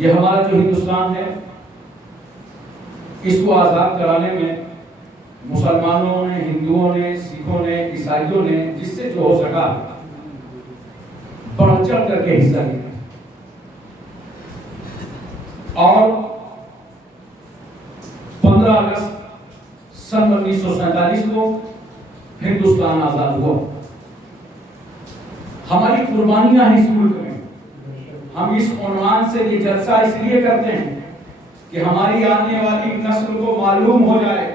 یہ ہمارا جو ہندوستان ہے اس کو آزاد کرانے میں مسلمانوں نے، ہندوؤں نے، سکھوں نے، عیسائیوں نے جس سے جو ہو سکا بڑھ چڑھ کر کے حصہ لیا اور 15 اگست سن 1947 کو ہندوستان آزاد ہوا۔ ہماری قربانیاں ہیں اس ملک میں۔ ہم اس عنوان سے یہ جلسہ اس لیے کرتے ہیں کہ ہماری آنے والی نسل کو معلوم ہو جائے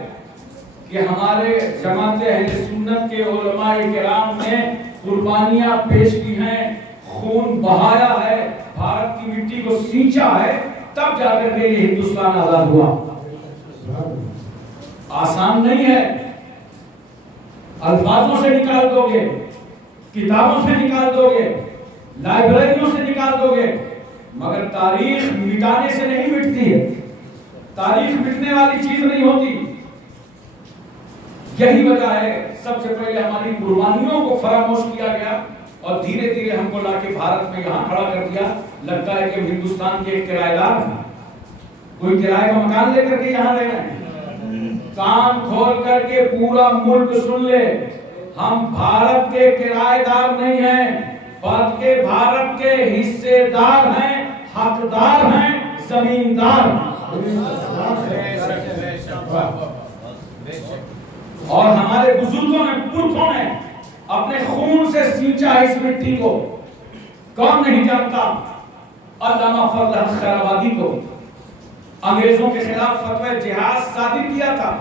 کہ ہمارے جماعت اہل سنت کے علماء کرام نے قربانیاں پیش کی ہیں، خون بہایا ہے، بھارت کی مٹی کو سینچا ہے، تب جا کر کے یہ ہندوستان آزاد ہوا۔ آسان نہیں ہے، الفاظوں سے نکال دو گے، کتابوں سے نکال دو گے، لائبریریوں سے نکال دو گے، مگر تاریخ مٹانے سے نہیں مٹتی ہے، تاریخ مٹنے والی چیز نہیں ہوتی۔ یہی وجہ ہے سب سے پہلے ہماری قربانیوں کو فراموش کیا گیا اور دھیرے دھیرے ہم کو لا کے بھارت میں یہاں کھڑا کر دیا۔ لگتا ہے کہ ہندوستان کے ایک کرایہ دار ہیں، کوئی کرایہ کا مکان لے کر کے یہاں رہ رہے ہیں۔ کان کھول کر کے پورا ملک سن لے، ہم بھارت کے کرایہ دار نہیں ہیں بلکہ بھارت کے حصے دار ہیں، حقدار ہیں، زمیندار ہیں۔ اور ہمارے بزرگوں نے، پرکھوں نے اپنے خون سے سینچا اس مٹی کو۔ کون نہیں جانتا علامہ فضل حق خیر آبادی کو؟ انگریزوں کے خلاف فتوی جہاد صادر کیا تھا،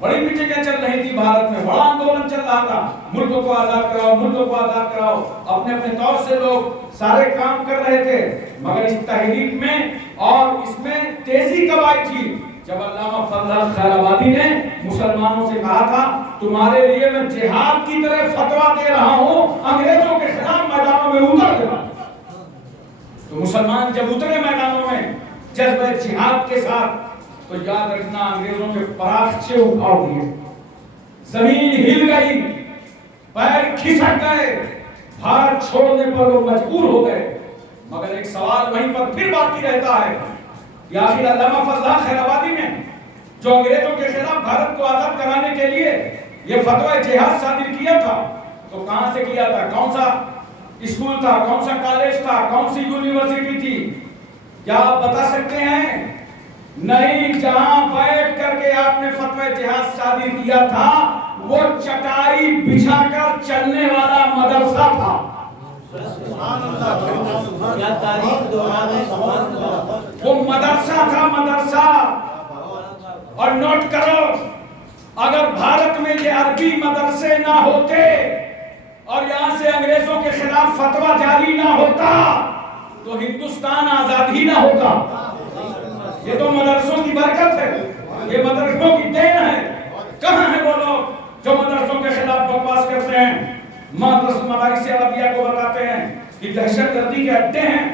بڑی میٹنگیں چل رہی تھی بھارت میں، بڑا آندولن چل رہا تھا، ملک کو آزاد کراؤ، ملک کو آزاد کراؤ، اپنے اپنے طور سے لوگ سارے کام کر رہے تھے، مگر اس تحریک میں اور اس میں تیزی کب آئی تھی؟ جب علامہ فضل حق خیر آبادی نے مسلمانوں سے کہا تھا تمہارے لیے میں جہاد کی طرح فتویٰ دے رہا ہوں، انگریزوں کے خلاف میدانوں میں اتر دینا۔ تو مسلمان جب اترے میدانوں میں جذبہ جہاد کے ساتھ، تو یاد رکھنا انگریزوں کے پراخچے اکھاڑ دیے، زمین ہل گئی، پیر کھسک گئے، بھارت چھوڑنے پر وہ مجبور ہو گئے۔ مگر ایک سوال وہیں پر پھر باقی رہتا ہے کہ آخر علامہ فضل حق خیر آبادی نے جو انگریزوں کے خلاف بھارت کو آزاد کرانے کے لیے یہ فتوی جہاد صادر کیا تھا تو کہاں سے کیا تھا؟ کون سا اسکول تھا، کون سا کالج تھا، کون سی یونیورسٹی تھی؟ کیا آپ بتا سکتے ہیں؟ نہیں، جہاں بیٹھ کر کے آپ نے فتوی جہاد صادر کیا تھا وہ چٹائی بچھا کر چلنے والا مدرسہ تھا۔ وہ مدرسہ تھا، مدرسہ۔ اور نوٹ کرو، اگر بھارت میں یہ عربی مدرسے نہ ہوتے اور یہاں سے انگریزوں کے خلاف فتویٰ جاری نہ ہوتا تو ہندوستان آزاد ہی نہ ہوتا۔ یہ تو مدرسوں کی برکت ہے، یہ مدرسوں کی دین ہے۔ کہاں ہیں وہ لوگ جو مدرسوں کے خلاف بکواس کرتے ہیں، مدارس عربیہ کو بتاتے ہیں کہ دہشت گردی کے اڈے ہیں؟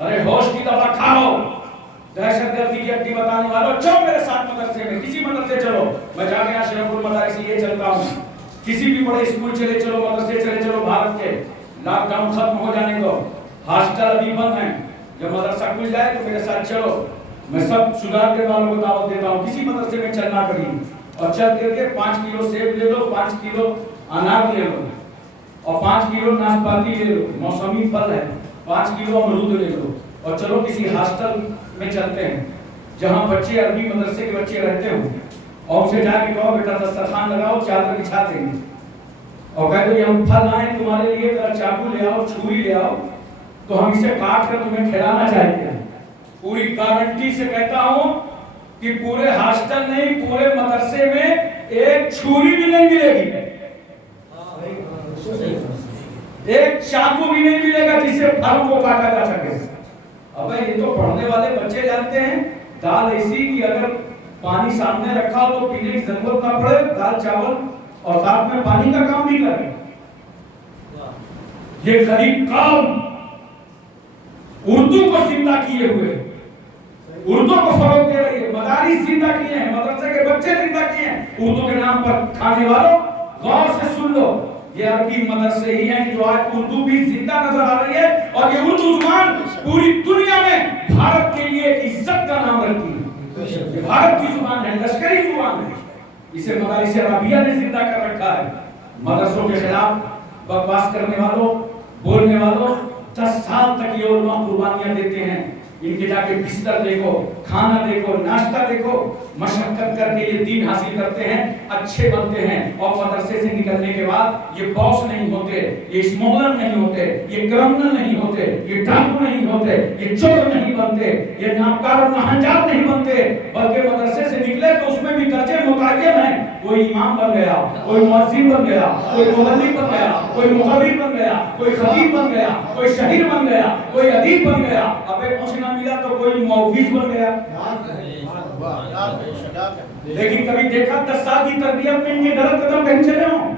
ارے ہوش کی دوا کھاؤ، دہشت گردی کی اڈی بتانے والوں چلو میرے ساتھ مدرسے میں، کسی مدرسے چلو، میں جامعہ اشرف المدارس یہ چلتا ہوں، کسی بھی بڑے اسکول چلے چلو، مدرسے چلے چلو بھارت کے، لاک ڈاؤن ختم ہو جانے کو، ہاسٹل ابھی بند ہیں، جب مدرسہ کھل جائے تو میرے ساتھ چلو، میں سب سدھار کے والوں کو دعوت دیتا ہوں، کسی مدرسے میں چلنا کبھی، اور چل کر کے 5 کلو سیب لے لو، 5 کلو انار لے لو، اور 5 کلو ناشپاتی لے لو، موسمی پھل ہے، 5 کلو امرود لے لو، اور چلو کسی ہاسٹل میں چلتے ہیں جہاں بچے عربی مدرسے کے بچے رہتے ہوں، اور اسے جا کے کہو بیٹا دسترخوان لگاؤ، چادر بچھا دیں گے، اور کہہ دو یہ ہم پھل لائیں تمہارے لیے، ذرا چاقو لے آؤ، چھری لے آؤ، تو ہم اسے کاٹ کر تمہیں کھلانا چاہتے ہیں۔ پوری گارنٹی سے کہتا ہوں کہ پورے ہاسٹل نہیں، پورے مدرسے میں ایک چھری بھی نہیں ملے گی، ایک چاقو بھی نہیں ملے گا جس سے پھلوں کو کاٹا جا سکے۔ اب یہ تو پڑھنے والے بچے جانتے ہیں، دال ایسی کہ اگر پانی سامنے رکھا ہو تو پینے کی ضرورت نہ پڑے، دال چاول اور ساتھ میں پانی کا کام بھی کرے۔ یہ غریب قوم اردو کو زندہ کیے ہوئے، اردو کو فروغ دے رہی ہے، مدارس زندہ کیے ہیں، مدرسے کے بچے زندہ کیے ہیں، اردو کے نام پر کھانے والوں غور سے سن لو، یہ عربی مدرسے ہی ہیں جو آج اردو بھی زندہ نظر آ رہی ہے، اور یہ اردو زبان پوری دنیا میں بھارت کے لیے بھارت کی زبان ہے، لشکری زبان ہے، اسے مدارس عربیہ نے زندہ کر رکھا ہے۔ مدرسوں کے خلاف بکواس کرنے والوں، بولنے والوں 10 سال تک یہ علماء قربانیاں دیتے ہیں، ان کے جا کے بستر دیکھو، کھانا دیکھو، ناشتہ دیکھو، مشقت کر کے یہ دین حاصل کرتے ہیں، اچھے بنتے ہیں، اور مدرسے سے نکلنے کے بعد یہ باس نہیں ہوتے، یہ اسمولر نہیں ہوتے، یہ کرمنل نہیں ہوتے، یہ ڈاکو نہیں ہوتے، یہ چور نہیں بنتے، یہ ناکار اور نہنجار نہیں بنتے، بلکہ مدرسے سے نکلے تو اس میں بھی درجے متعین ہیں، کوئی امام بن گیا، کوئی مؤذن بن گیا، کوئی مبلغ بن گیا، کوئی مقرر بن گیا، کوئی خطیب بن گیا، کوئی شہید بن گیا، کوئی ادیب بن گیا، ابے کچھ نہ ملا تو کوئی موفیز بن گیا۔ لیکن کبھی دیکھا 10 سال کی تربیت میں ان کے غلط قدم کہیں چلے ہوں؟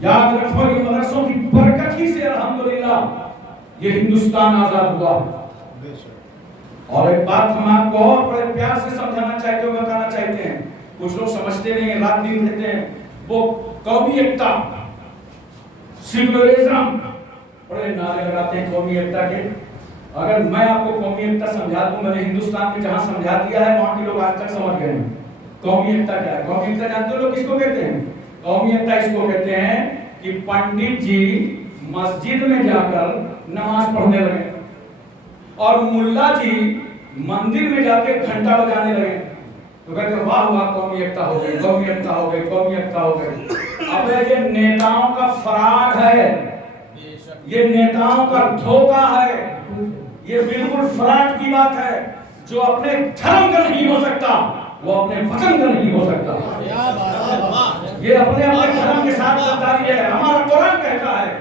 یاد رکھو یہ مدرسوں کی برکت ہی سے الحمدللہ یہ ہندوستان آزاد ہوا۔ اور ایک بات ہم آپ کو اور بڑے پیار سے سمجھانا چاہتے ہو، بتانا چاہتے ہیں، کچھ لوگ سمجھتے نہیں ہیں، رات دن رہتے ہیں، وہ قومی ایکتا، سیکولرزم، بڑے نعرے لگاتے ہیں قومی ایکتا کے۔ اگر میں آپ کو قومی ایکتا سمجھا دوں، میں نے ہندوستان میں جہاں سمجھا دیا ہے وہاں کے لوگ آج تک سمجھ گئے ہیں قومی ایکتا کیا ہے۔ قومی ایکتا جانتے ہو لوگ کس کو کہتے ہیں؟ قومی ایکتا اس کو کہتے ہیں کہ پنڈت جی مسجد میں جا کر نماز پڑھنے لگے اور ملا جی مندر میں جا کے گھنٹا بجانے لگے، تو کہتے ہیں واہ واہ قومی ایکتا ہو گئی، قومی ایکتا ہو گئی، قومی ایکتا ہو گئی۔ اب یہ نیتاؤں کا فراڈ ہے، یہ نیتاؤں کا دھوکہ ہے، یہ بالکل فراڈ کی بات ہے۔ جو اپنے دھرم کا نہیں ہو سکتا وہ اپنے وطن کا نہیں ہو سکتا۔ یہ اپنے دھرم کے ساتھ غداری ہے۔ ہمارا قرآن کہتا ہے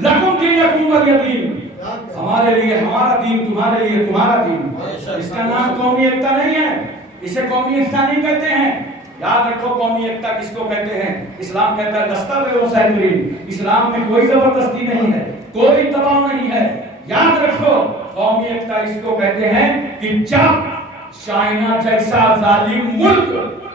لکم دینکم ولی دین، ہمارے لیے ہمارا دین، تمہارے لیے تمہارا دین۔ اس کا نام قومی ایکتا نہیں ہے، اسے قومی ایکتا نہیں کہتے ہیں۔ یاد رکھو قومی ایکتا کس کو کہتے ہیں؟ اسلام کہتا ہے دستاویز، اسلام میں کوئی زبردستی نہیں ہے، کوئی دباؤ نہیں ہے۔ یاد رکھو قومی ایکتا اس کو کہتے ہیں کہ جب چائنا جیسا ظالم ملک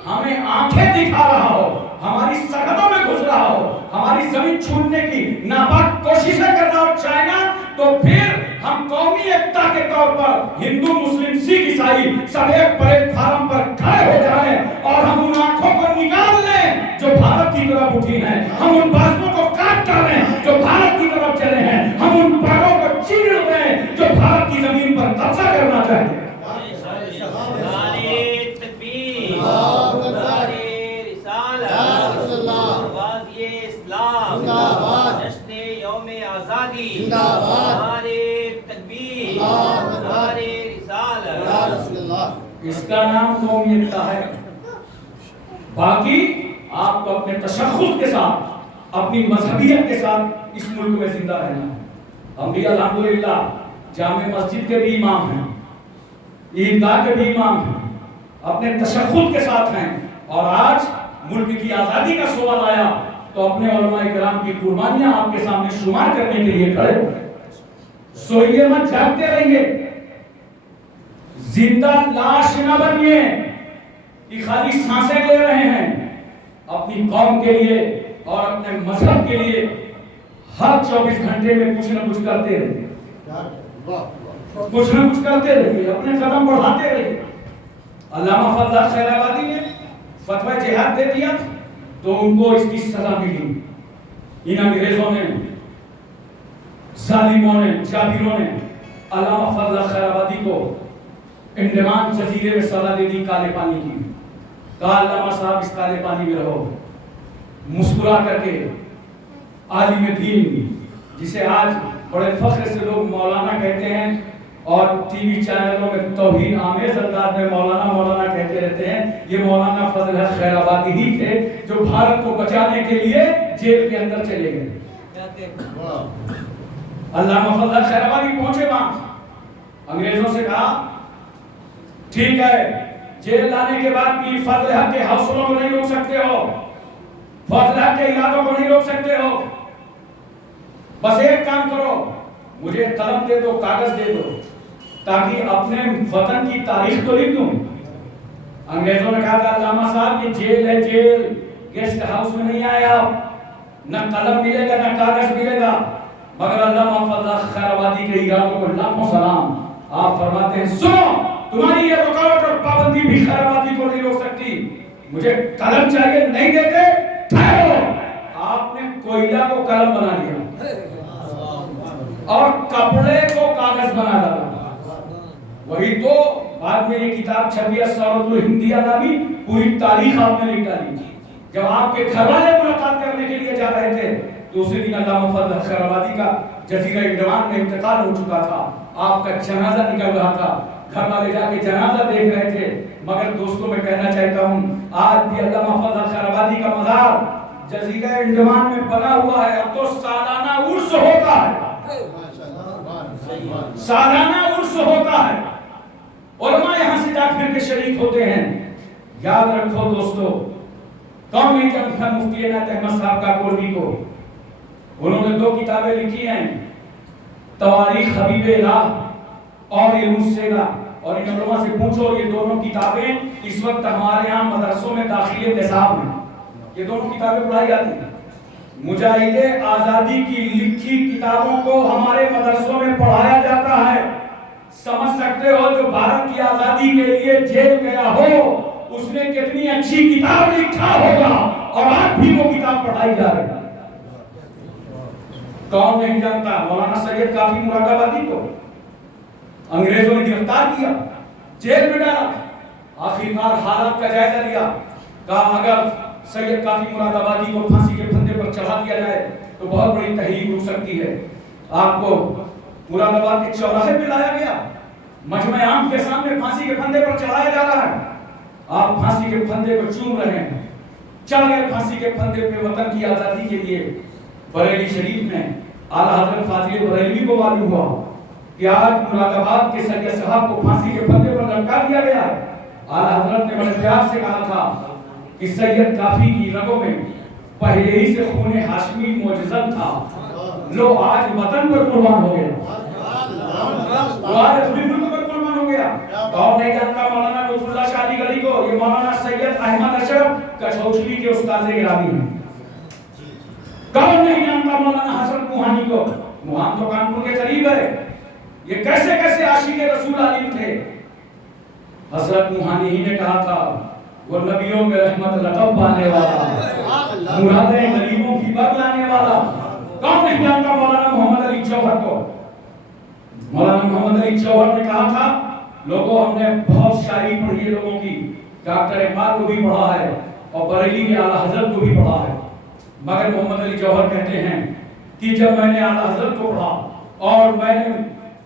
ہمیں آنکھیں دکھا رہا ہو، ہماری سرحدوں میں گھس رہا ہو، ہماری زمین چھوڑنے کی ناپاک کوششیں کر رہا ہو چائنا، تو پھر ہم قومی ایکتا کے طور پر ہندو، مسلم، سکھ، عیسائی سب ایک پلیٹ فارم پر کھڑے ہو جائیں اور ہم ان آنکھوں کو نکال لیں جو بھارت کی طرف اٹھی ہیں، ہم ان بازوؤں کو کاٹ ڈالیں جو بھارت کی طرف چلے ہیں، ہم ان پیروں کو چیر دیں جو بھارت کی زمین پر قبضہ کرنا چاہتے ہیں۔ نعرے تکبیر، نعرے رسالت، غازی اسلام، جشن یوم آزادی، نعرے تکبیر، نعرے رسالت۔ اس کا نام قومی ایکتا ہے۔ باقی آپ کو اپنے تشخص کے ساتھ، اپنی مذہبیت کے ساتھ اس ملک میں زندہ رہنا ہے۔ ہم بھی الحمدللہ جامع مسجد کے بھی امام ہیں، عیدگاہ کے بھی امام ہیں، اپنے تشخص کے ساتھ ہیں، اور آج ملک کی آزادی کا سوال آیا تو اپنے علماء کرام کی قربانیاں آپ کے سامنے شمار کرنے کے لیے کھڑے ہو۔ سوئیے مت، جاگتے رہیے، زندہ لاش نہ بنیے کہ خالی سانسیں لے رہے ہیں۔ اپنی قوم کے لیے اور اپنے مذہب کے لیے ہر 24 گھنٹے میں کچھ نہ کچھ کرتے رہیے، کچھ نہ کچھ کرتے رہیے، اپنے قدم بڑھاتے رہیے۔ علامہ فضل الحق خیر آبادی نے فتوی جہاد دے دیا تو ان کو اس کی سزا ملی۔ ان انگریزوں نے، ظالموں نے، جابروں نے علامہ فضل الحق خیر آبادی کو انڈمان جزیرے میں سزا دے دی کالے پانی کی۔ کہا علامہ صاحب اس کالے پانی میں رہو۔ مسکرا کر کے عالم دین، جسے آج بڑے فخر سے لوگ مولانا کہتے ہیں اور ٹی وی چینلوں میں توہین آمیز انداز میں مولانا مولانا کہتے رہتے ہیں، یہ مولانا فضل الحق خیر آبادی ہی تھے جو بھارت کو بچانے کے لیے جیل کے اندر چلے گئے۔ علامہ فضل الحق خیر آبادی پہنچے وہاں، انگریزوں سے کہا ٹھیک ہے، جیل لانے کے بعد بھی فضل الحق کے حوصلوں کو نہیں روک سکتے ہو، فضل الحق کے ارادوں کو نہیں روک سکتے ہو، بس ایک کام کرو، مجھے قلم دے دو، کاغذ دے دو، تاکہ اپنے وطن کی تاریخ تو لکھ دوں۔ انگریزوں نے کہا تھا علامہ صاحب یہ جیل ہے، جیل، گیسٹ ہاؤس میں نہیں آیا، نہ قلم ملے گا نہ کاغذ ملے گا۔ مگر علامہ فضل الحق خیر آبادی کے ارادوں کو لاکھوں سلام۔ آپ فرماتے ہیں سنو، تمہاری یہ رکاوٹ اور پابندی بھی خیر آبادی کو نہیں روک سکتی. مجھے قلم چاہیے, نہیں دیتے ٹھہرو. آپ نے کوئلہ کو قلم بنا دیا اور کپڑے کو کاغذ بنا ڈالا. وہی تو بعد میں یہ کتاب چھپی ہے سورۃ الہندیہ نامی, پوری تاریخ آپ نے لکھ ڈالی. جب آپ کے گھر والے ملاقات کرنے کے لیے جا رہے تھے تو اسی دن علامہ فضل خیر آبادی کا جزیرہ انڈمان میں انتقال ہو چکا تھا. آپ کا جنازہ نکل رہا تھا, گھر والے جا کے جنازہ دیکھ رہے تھے. مگر دوستوں میں کہنا چاہتا ہوں, آج بھی علامہ فضل خیر آبادی کا مزار جزیرہ انڈمان میں بنا ہوا ہے. اب تو سالانہ عرس ہوتا ہے, سالانہ عرس ہوتا ہے. علماء یہاں سے جا پھر کے شریک ہوتے ہیں. یاد رکھو دوستو, کون نہیں جانتا مفتی عنایت احمد صاحب کا کوربی کو. انہوں نے 2 کتابیں لکھی ہیں, تواریخ حبیب الہ اور علم السیرہ. اور ان علماء سے پوچھو, یہ دونوں کتابیں اس وقت ہمارے ہاں مدرسوں میں داخل نصاب ہیں. یہ دونوں کتابیں پڑھائی جاتی ہیں. مجاہد آزادی کی لکھی کتابوں کو ہمارے مدرسوں میں پڑھایا جاتا ہے. سمجھ سکتے ہو جو بھارت کی آزادی کے لیے جیل گیا ہو اس نے کتنی اچھی کتاب لکھا ہوگا, اور آج بھی وہ کتاب پڑھائی جا رہی ہے. کون نہیں جانتا مولانا سید کافی مراد آبادی کو انگریزوں نے گرفتار کیا, جیل میں ڈالا. آخرکار حالات کا جائزہ لیا, کہا اگر سید کافی مراد آبادی کو پھانسی کے پھندے پر چڑھا دیا جائے تو بہت بڑی تحریک رک سکتی ہے. آپ کو مراد آباد کے چوراہے پہ لایا گیا, مجمع عام کے سامنے پھانسی کے پھندے پر چڑھایا جا رہا ہے. آپ پھانسی کے پھندے کو چوم رہے ہیں. چڑھ گئے پھانسی کے پھندے پہ وطن کی آزادی کے لیے. بریلی شریف میں اعلیٰ حضرت فاضل بریلوی کو معلوم ہوا کہ آج مراد آباد کے سید صاحب کو پھانسی کے پھندے پر لٹکا دیا گیا ہے. اعلیٰ حضرت نے بڑے پیار سے کہا تھا کہ سید کافی کی رگوں میں پہلے ہی سے خون ہاشمی معجزت تھا, لو آج وطن پر قربان ہو گیا, وہ آج اپنی ملک پر قربان ہو گیا. اور نہیں جانتا مولانا لطف اللہ شاہ علی گڑھی کو, یہ مولانا سید احمد اشرف کچھوچلی کے استاذ گرامی ہیں. کون نہیں جانتا مولانا حسرت موہانی کو, موہان تو کانپور کے قریب ہے. یہ کیسے کیسے عاشق رسول عالم تھے. حضرت موہانی ہی نے کہا تھا وہ نبیوں میں رحمت لقب پانے والا, مرادیں غریبوں کی بتلانے والا. کون نہیں جانتا مولانا محمد علی جوہر کو. مولانا محمد علی جوہر نے کہا تھا لوگوں ہم نے بہت شاعری پڑھی ہے لوگوں کی, ڈاکٹر اقبال کو بھی پڑھا ہے اور بریلی کے اعلیٰ حضرت کو بھی پڑھا ہے. مگر محمد علی جوہر کہتے ہیں کہ جب میں نے اعلیٰ حضرت کو پڑھا اور میں نے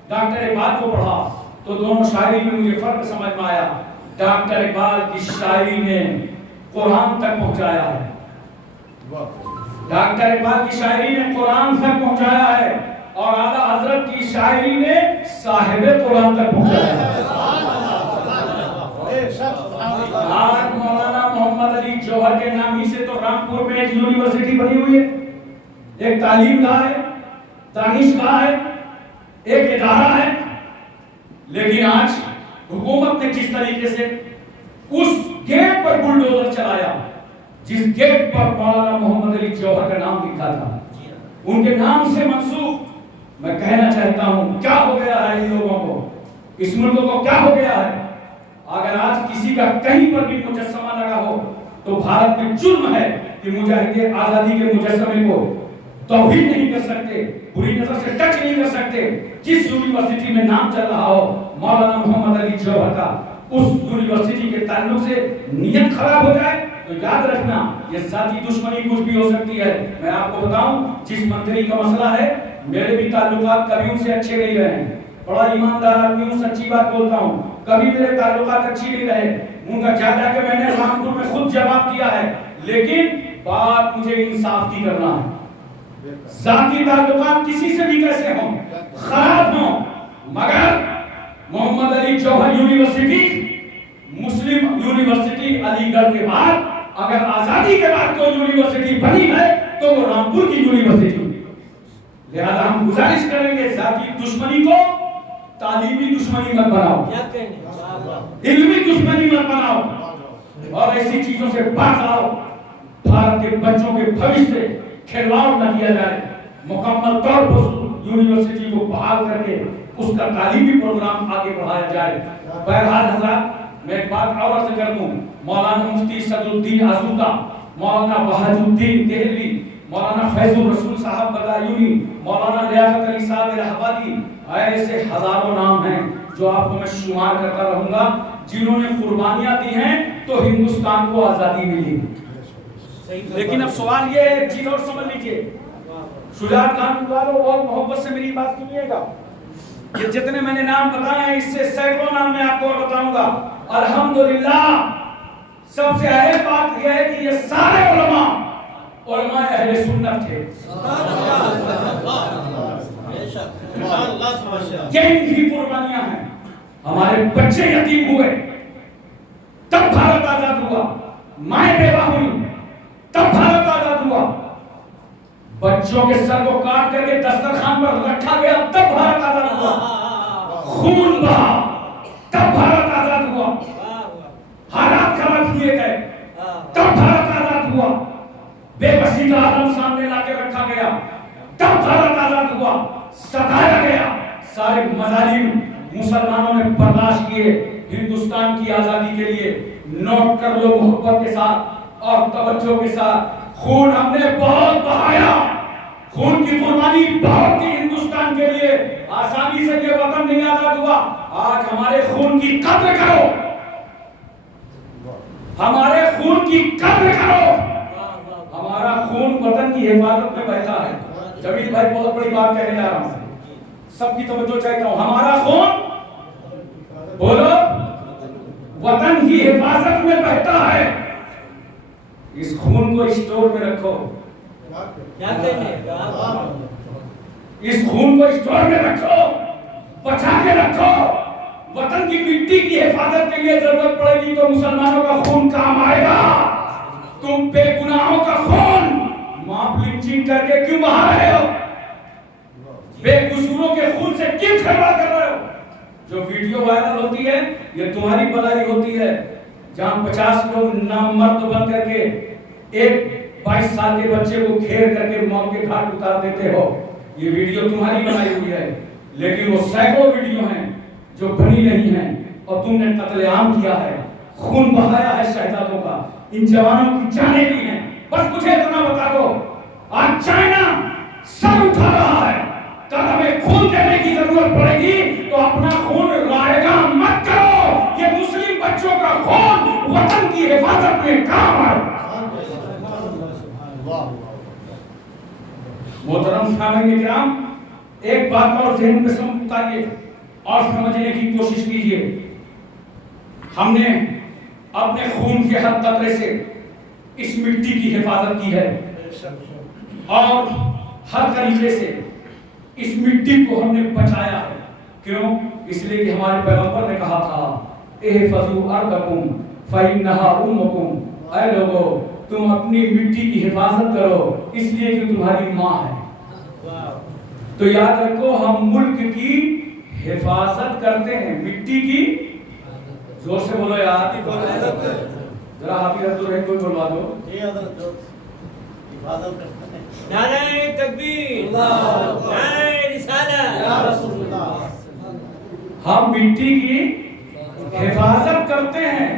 ڈاکٹر اقبال کو پڑھا تو دونوں شاعری میں مجھے فرق سمجھ میں آیا. ڈاکٹر اقبال کی شاعری نے قرآن تک پہنچایا ہے, ڈاکٹر اقبال کی شاعری نے قرآن تک پہنچایا ہے, اور اعلیٰ حضرت کی شاعری نے صاحب قرآن تک پہنچایا ہے. آج مولانا محمد علی جوہر کے نام ہی سے تو رامپور میں ایک یونیورسٹی بنی ہوئی ہے, ایک تعلیم گاہ ہے, دانش گاہ ہے, ایک ادارہ ہے. لیکن آج حکومت نے جس طریقے سے اس گیٹ پر بلڈوزر چلایا جس گیٹ پر مولانا محمد علی جوہر کا نام لکھا تھا, ان کے نام سے منسوب, میں کہنا چاہتا ہوں کیا ہو گیا ہے ان لوگوں کو, اس ملک کو کیا ہو گیا ہے. اگر آج کسی کا کہیں پر بھی مجسمہ لگا ہو تو بھارت میں جرم ہے کہ مجاہد آزادی کے مجسمے کو توہین نہیں کر سکتے, بری نظر سے ٹچ نہیں کر سکتے. جس یونیورسٹی میں نام چل رہا ہو مولانا محمد علی جوہر کا, اس یونیورسٹی کے تعلق سے نیت خراب ہو جائے تو یاد رکھنا یہ ذاتی دشمنی کچھ بھی ہو سکتی ہے. میں آپ کو بتاؤں جس منتری کا مسئلہ ہے, میرے بھی تعلقات کبھی ان سے اچھے نہیں رہے, بڑا ایماندار آدمی ہوں, سچی بات بولتا ہوں, کبھی میرے تعلقات اچھی نہیں رہے. ان کا جا جا کے میں نے رامپور میں خود جواب دیا ہے, لیکن بات مجھے انصاف کی کرنا ہے. ذاتی تعلقات کسی سے بھی کیسے ہوں, خراب ہوں, مگر محمد علی جوہر یونیورسٹی مسلم یونیورسٹی علی گڑھ کے بعد اگر آزادی کے بعد کوئی یونیورسٹی بنی ہے تو وہ رامپور کی یونیورسٹی. لہذا ہم گزارش کریں گے ذاتی دشمنی کو تعلیمی دشمنی مت بناؤ, علمی دشمنی مت بناؤ, اور ایسی چیزوں سے باز آؤ. بھارت کے بچوں کے بھوش سے کھلواڑ نہ کیا جائے. مکمل طور پر یونیورسٹی کو بحال کر کے اس کا تعلیمی پروگرام آگے بڑھایا جائے. بہرحال حضرات میں ایک بات اور عرض کر دوں, مولانا مفتی صدر الدین آزوتا, مولانا وحید الدین دہلوی, مولانا فیض الرسول صاحب بدایونی, مولانا لیاقت علی صاحب الہ آبادی, ایسے ہزاروں نام ہیں جو آپ کو میں شمار کرتا رہوں گا جنہوں نے قربانیاں دی ہیں تو ہندوستان کو آزادی ملی. لیکن اب سوال یہ ہے, ایک چیز اور سمجھ لیجئے, شجاعت خان والوں بہت محبت سے میری بات سنیے گا, یہ جتنے میں نے نام بتائے ہیں اس سے سینکڑوں نام میں آپ کو اور بتاؤں گا. الحمدللہ سب سے اہم بات یہ ہے کہ یہ سارے علماء اہل سنت تھے. یہ ان کی قربانیاں ہیں. ہمارے بچے یتیم ہوئے تب بھارت آزاد ہوا, مائیں بیوہ ہوئی تب بھارت آزاد ہوا, بچوں کے سر کو کاٹ کر کے دسترخوان پر رکھا گیا تب بھارت آزاد ہوا, خون بہا تب بھارت آزاد ہوا, حالات خراب کیے گئے تب بھارت آزاد ہوا, بے بسی کا عالم سامنے لا کے رکھا گیا تب بھارت آزاد ہوا, ستایا گیا, سارے مظالم مسلمانوں نے برداشت کیے ہندوستان کی آزادی کے لیے. نوٹ کر لو محبت کے ساتھ اور توجہ کے ساتھ, خون ہم نے بہت بہایا, خون کی قربانی بہت کی ہندوستان کے لیے. آسانی سے یہ وطن نہیں آزاد ہوا. آج ہمارے خون کی قدر کرو, ہمارے خون کی قدر کرو. ہمارا خون وطن کی حفاظت میں بہتا ہے. جمیل بھائی بہت بڑی بات کہنے جا رہا ہوں, سب کی توجہ چاہتا ہوں. ہمارا خون بولو وطن کی حفاظت میں بہتا ہے. اس خون کو اسٹور میں رکھو, اس خون کو اسٹور میں رکھو, بچا کے رکھو. وطن کی مٹی کی حفاظت کے لیے ضرورت پڑے گی تو مسلمانوں کا خون کام آئے گا. تم بے گناہوں کا خون معاف لنچنگ کر کے کیوں بہا رہے ہو؟ بے قصوروں کے خون سے کیوں کھلواڑ کر رہے ہو؟ جو ویڈیو وائرل ہوتی ہے یہ تمہاری بلائی ہوتی ہے, جہاں 50 لوگ نامرد بن کر کے ایک 22 سال کے بچے کو گھیر کر کے موت کے گھاٹ اتار دیتے ہو. یہ ویڈیو تمہاری بنائی ہوئی ہے, لیکن وہ سینکڑوں ویڈیو ہیں جو بنی نہیں ہیں اور تم نے قتل عام کیا ہے, خون بہایا ہے شہزادوں کا, ان جوانوں کی جانیں بھی ہیں. بس مجھے اتنا بتا دو, آج چائنا سر اٹھا رہا ہے, کل ہمیں خون دینے کی ضرورت پڑے گی تو اپنا خون رائے گا مت کرو. یہ مسلم بچوں کا خون وطن کی حفاظت میں کام آئے. محترم سامعین کرام, ایک بات اور ذہن میں اتاریے اور سمجھنے کی کوشش کیجیے. ہم نے اپنے خون کے ہر قطرے سے اس مٹی کی حفاظت کی ہے اور ہر طریقے سے اس مٹی کو ہم نے بچایا ہے. کیوں؟ اس لیے کہ ہمارے پیغمبر نے کہا تھا احفظوا ارضکم فإنها امکم. اے لوگو تم اپنی مٹی کی حفاظت کرو اس لیے کہ تمہاری ماں ہے. تو یاد رکھو ہم ملک کی حفاظت کرتے ہیں, مٹی کی. زور سے بولو یار, ذرا حافظ عبدالرحیم کو بلوا دو. نعرہ تکبیر, نعرہ رسالت. ہم مٹی کی حفاظت کرتے ہیں,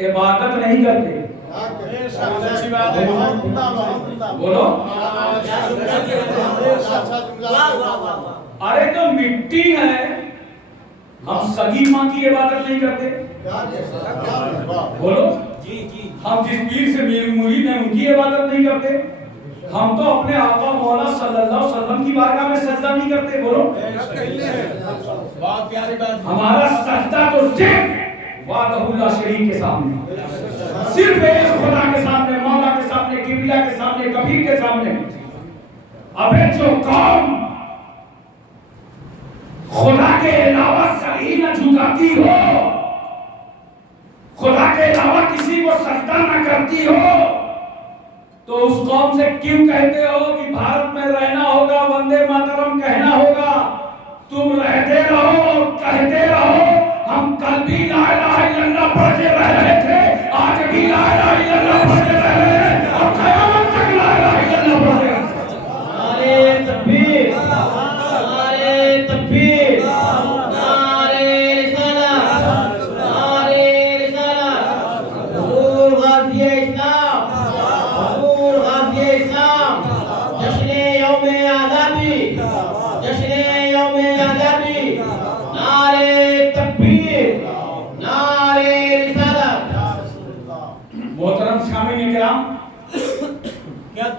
عبادت نہیں کرتے. بولو. ارے تو مٹی ہے, ہم سگی ماں کی عبادت نہیں کرتے. بولو. ہم جس پیر سے مرید ہیں ان کی عبادت نہیں کرتے. ہم تو اپنے آقا مولا صلی اللہ علیہ وسلم کی بارگاہ میں سجدہ نہیں کرتے. بولو. ہمارا سجدہ تو صرف وحدہ لا شریک کے سامنے, صرف ایک خدا کے سامنے, مولا کے سامنے, کبریاء کے سامنے, کبیر کے سامنے. ابے جو قوم خدا کے علاوہ سری نہ جھکاتی ہو, خدا کے علاوہ کسی کو سجدہ نہ کرتی ہو, تو اس قوم سے کیوں کہتے ہو کہ بھارت میں رہنا ہوگا, وندے ماترم کہنا ہوگا؟ تم رہتے رہو, کہتے رہو. ہم کل بھی لا الہ الا اللہ پڑھ کے رہ رہے تھے, آج بھی لا الہ الا اللہ پڑھ کے رہ رہے ہیں اور قیامت تک لا الہ الا اللہ پڑھ رہے ہیں. نعرہ تکبیر, نعرہ تکبیر.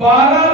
12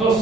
2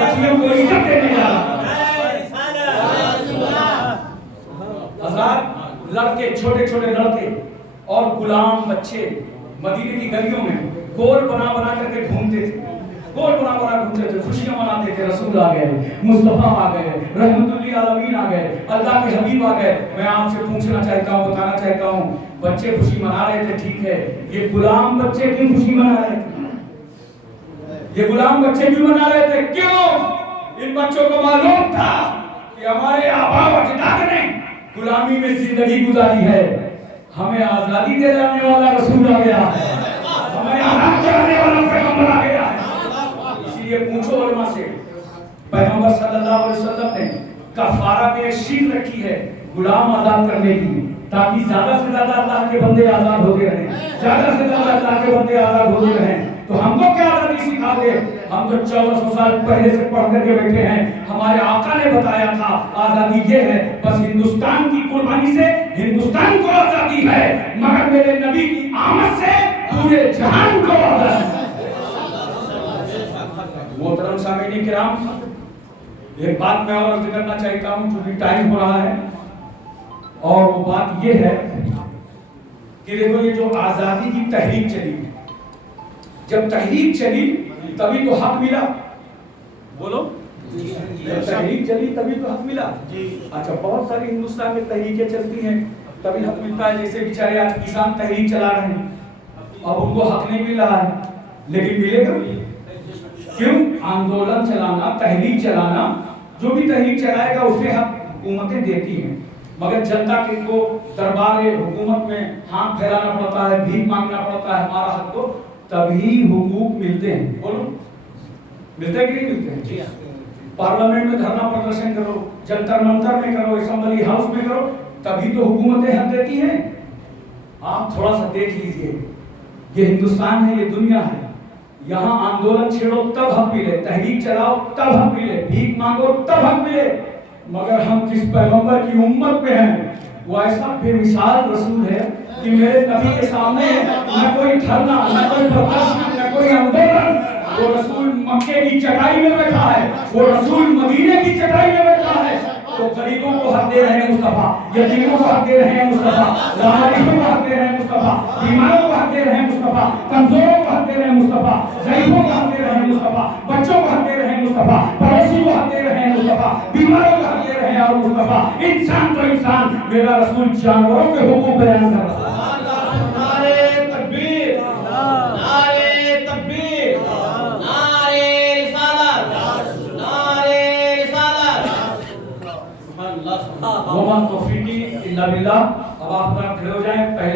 بچیوں کو عزت دینے جا رہا ہوں۔ نعرہ رسالت، حضرات لڑکے، چھوٹے چھوٹے لڑکے اور غلام بچے مدینے کی گلیوں میں گول بنا بنا کر کے گھومتے تھے، گول بنا بنا گھومتے تھے، خوشیاں مناتے تھے، رسول آ گئے، مصطفیٰ آ گئے، رحمت للعالمین آ گئے، اللہ کے حبیب آ گئے۔ میں آپ سے پوچھنا چاہتا ہوں، بتانا چاہتا ہوں، بچے خوشی منا رہے تھے ٹھیک ہے، یہ غلام بچے کیوں خوشی منا رہے تھے؟ یہ غلام بچے کیوں منا رہے تھے؟ کیوں؟ ان بچوں کو معلوم تھا کہ ہمارے آبا و اجداد نے غلامی میں زندگی گزاری ہے، ہمیں آزادی دے جانے والا رسول آ گیا ہے، ہمیں آزاد کرانے والا پیغمبر آ گیا ہے۔ اسی لیے پوچھو علماء سے، پیغمبر صلی اللہ علیہ وسلم نے کفارہ میں ایک شیٹ رکھی ہے غلام آزاد کرنے کی، تاکہ زیادہ سے زیادہ اللہ کے بندے آزاد ہوتے رہیں، زیادہ سے زیادہ اللہ کے بندے آزاد ہوتے رہیں۔ تو ہم کو کیا آزادی سکھا دے؟ ہم تو 1400 سال پہلے سے پڑھ کر کے بیٹھے ہیں، ہمارے آقا نے بتایا تھا آزادی یہ ہے، بس ہندوستان کی قربانی سے ہندوستان کو آزادی ہے، مگر میرے نبی کی آمد سے پورے جہان کو آزادی ہے۔ محترم سامعین کرام، ایک بات میں اور عرض کرنا چاہتا ہوں چونکہ ٹائم ہو رہا ہے، اور وہ بات یہ ہے کہ دیکھو یہ جو آزادی کی تحریک چلی، جب تحریک چلی تبھی تو حق ملا، بولو، جب تحریک چلی تبھی تو حق ملا۔ اچھا، بہت ساری ہندوستان میں تحریکیں چلتی ہیں تبھی حق ملتا ہے، جیسے بیچارے آج کسان تحریک چلا رہے ہیں، اب ان کو حق نہیں مل رہا ہے، لیکن ملے گا۔ کیوں؟ آندولن چلانا، تحریک چلانا، جو بھی تحریک چلائے گا اسے حق حکومتیں دیتی ہیں، مگر جنتا کے کو دربار حکومت میں ہاتھ پھیلانا پڑتا ہے، بھیک مانگنا پڑتا ہے ہمارا حق، تو تبھی حقوق ملتے ہیں۔ بولو، ملتے ہیں کہ نہیں ملتے ہیں؟ پارلیمنٹ میں دھرنا پردرشن کرو، جنتر منتر میں کرو، اسمبلی ہاؤس میں کرو، تبھی تو حکومتیں حق دیتی ہیں۔ آپ تھوڑا سا دیکھ لیجئے، یہ ہندوستان ہے، یہ دنیا ہے، یہاں آندولن چھیڑو تب حق ملے، تحریک چلاؤ تب حق ملے، بھیک مانگو تب حق ملے، مگر ہم جس پیغمبر کی امت میں ہیں وہ ایسا بے مثال رسول ہے کہ میرے نبی کے سامنے نہ کوئی دھرنا، نہ کوئی پردرشن، نہ کوئی آندولن، وہ رسول مکے کی چٹائی میں بیٹھا ہے، وہ رسول مدینے کی چٹائی میں بیٹھا ہے، تو غریبوں کو حق دے رہے ہیں مصطفیٰ، یتیموں کو حق دے رہے ہیں مصطفیٰ، لاواریسوں کو حق دے رہے ہیں مصطفیٰ، بیماروں کو حق دے رہے ہیں مصطفیٰ، کمزوروں کو حق دے رہے ہیں مصطفیٰ، ضعیفوں کو حق دے رہے ہیں مصطفیٰ، بچوں کو حق دے رہے ہیں مصطفیٰ، پڑوسی کو حق دے رہے ہیں مصطفیٰ، بیماروں کو حق دے رہے ہیں اور مصطفیٰ، انسان تو انسان، میرا رسول جانوروں کے حقوق بیان کر رہا ہے۔ نعرہ تکبیر، نعرہ تکبیر، نعرہ رسالت، نعرہ رسالت۔ وما توفیقی الا باللہ۔ اب آپ کھڑے ہو جائیں، پہلے